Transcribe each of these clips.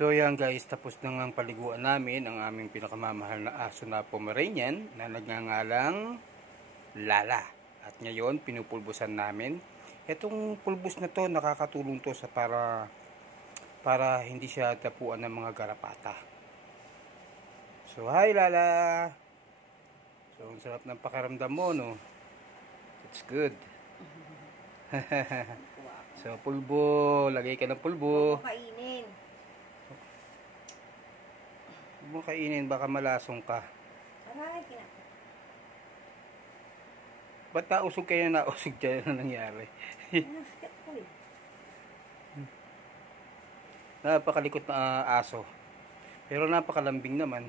So yan guys, tapos na ang paliguan namin ang aming pinakamamahal na aso na Pomeranian na nagngangalang Lala. At ngayon, pinupulbusan namin. Itong pulbus na to, nakakatulong to sa para hindi siya tapuan ng mga garapata. So hi Lala! So ang sarap ng pakaramdam mo, no? It's good. So pulbo, lagay ka ng pulbo. Kainin. Huwag mo kainin, baka malasong ka. Aray, kina. Ba't nausog kayo na nausog dyan? Ano nangyari? Nasakit ko eh. Napakalikot na aso. Pero napakalambing naman.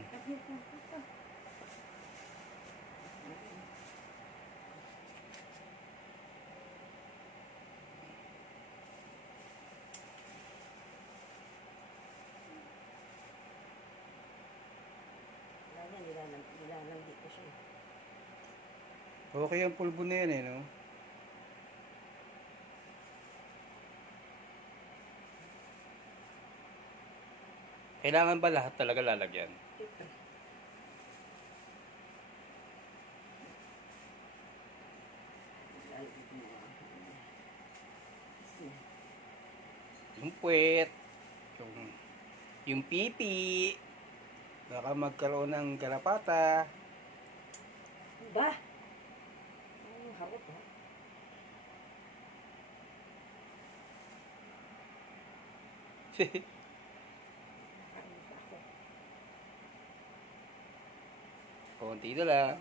Nilalandi ko siya. Okay ang pulbo na yan eh, no? Kailangan ba lahat talaga lalagyan? Yung puwet, yung pipi, baka magkaroon ng garapata. Ba? Ang harap ha? Konti na lang.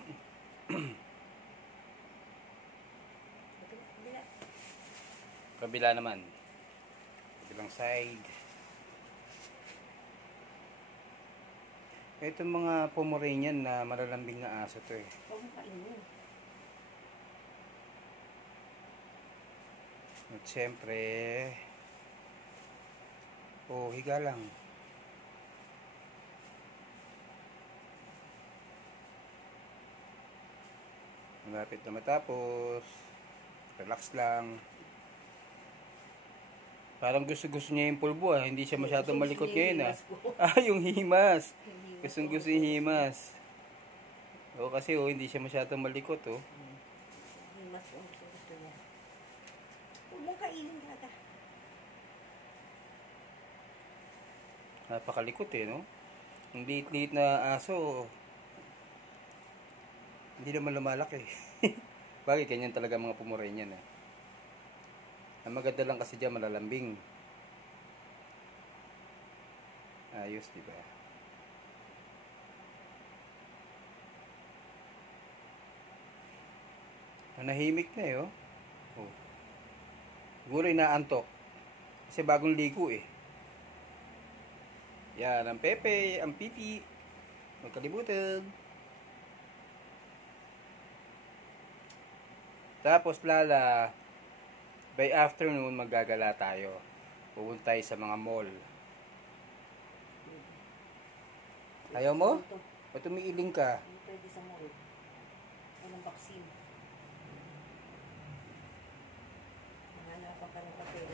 Kabila naman. Kabilang side. Itong mga Pomeranian na malalambing na aso to eh. Huwag mo kainin. At syempre, higa lang. Malapit na matapos. Relax lang. Parang gusto-gusto niya yung pulbo ah. Hindi siya masyadong malikot ngayon ah. Yung himas. Gustong-gusto yung himas. O kasi hindi siya masyadong malikot oh. Himas ang gusto niya. Huwag mong kainin talaga. Napakalikot eh no. Ang liit-liit na aso. Hindi naman lumalaki. Bagay, ganyan talaga mga Pomeranian eh. Ang maganda lang kasi dyan, malalambing. Ayos, diba? Nahimik na eh, oh. Siguro inaantok. Kasi bagong ligo eh. Yan, ang pepe, ang pipi. Magkalimutan. Tapos Lala, by afternoon maggagala tayo. Pupunta tayo sa mga mall. Ayaw mo? Ba't umiiling ka? Hindi pwede sa mall. Walang vaccine. Mahalapan ka ng papel.